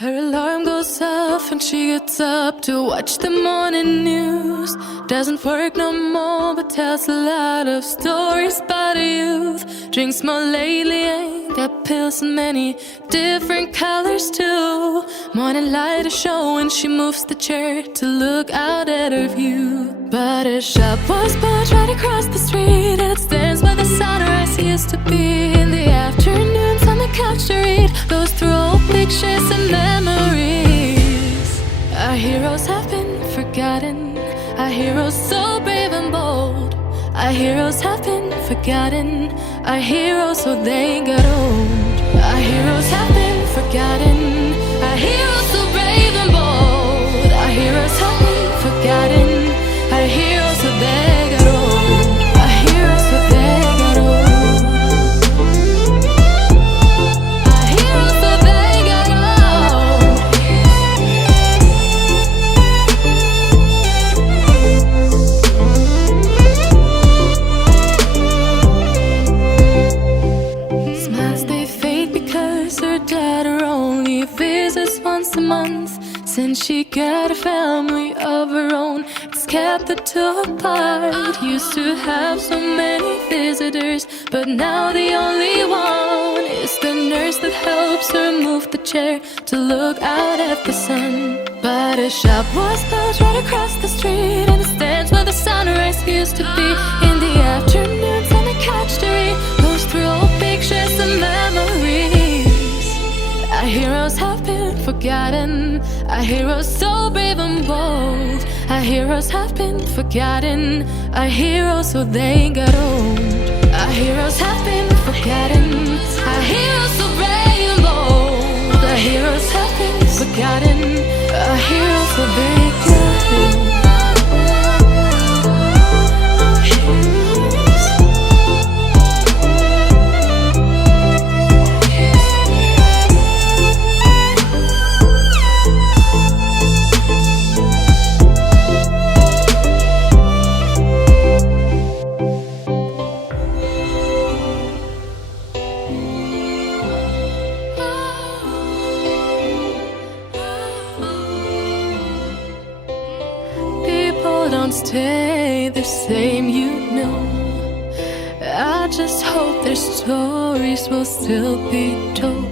Her alarm goes off and she gets up to watch the morning news. Doesn't work no more but tells a lot of stories about her youth. Drinks more lately, ain't got pills in many different colors too. Morning light is showing, she moves the chair to look out at her view. But her shop was built right across the street, and it stands where the sunrise used to be. In the afternoons on the couch to read, goes through old pictures and memories. Our heroes have been forgotten, our heroes so brave and bold. Our heroes have been forgotten, our heroes so they got old. Our heroes have been forgotten, our heroes so brave and bold. Our heroes have been forgotten, our heroes so they got old. Our heroes so they got old. Our heroes so they got old. Smiles they fade because her daughter only visits once a month. Since she got a family of her own, it's kept the two apart. Used to have so many visitors, but now the only one is the nurse that helps her move the chair to look out at the sun. But her shop was built right across the street, and it stands where the sunrise used to be. In the afternoons on the couch to read, goes through old pictures and memories. Our heroes have been forgotten, our heroes so brave and bold. Our heroes have been forgotten, our heroes so they got old. Our heroes have been forgotten, our heroes so brave and bold. Our heroes have been forgotten, our heroes so they got old. Don't stay the same, you know. I just hope their stories will still be told.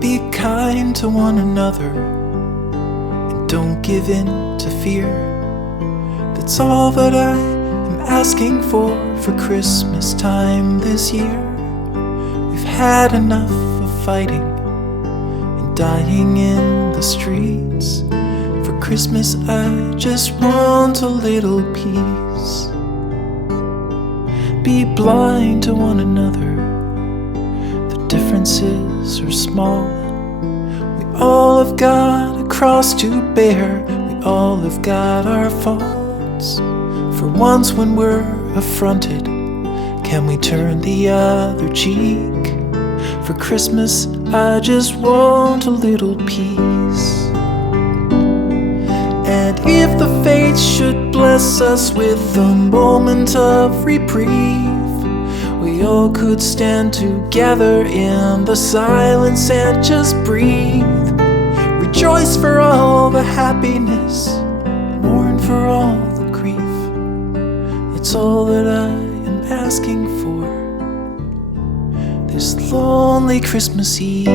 Be kind to one another and don't give in to fear. That's all that I am asking for Christmas time this year. We've had enough of fighting and dying in the streets. For Christmas I just want a little peace. Be blind to one another, differences are small. We all have got a cross to bear, we all have got our faults. For once when we're affronted, can we turn the other cheek? For Christmas I just want a little peace. And if the fates should bless us with a moment of reprieve, we all could stand together in the silence and just breathe. Rejoice for all the happiness, mourn for all the grief. It's all that I am asking for this lonely Christmas Eve.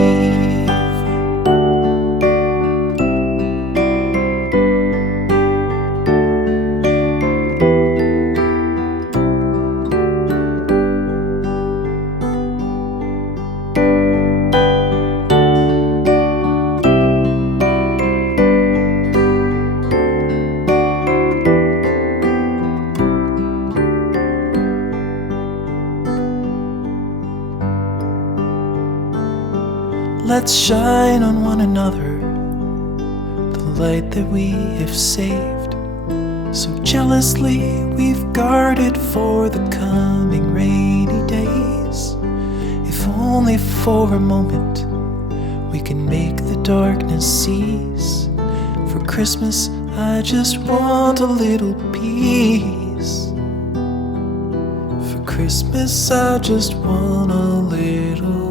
Let's shine on one another the light that we have saved. So jealously we've guarded for the coming rainy days. If only for a moment we can make the darkness cease. For Christmas I just want a little peace. For Christmas I just want a little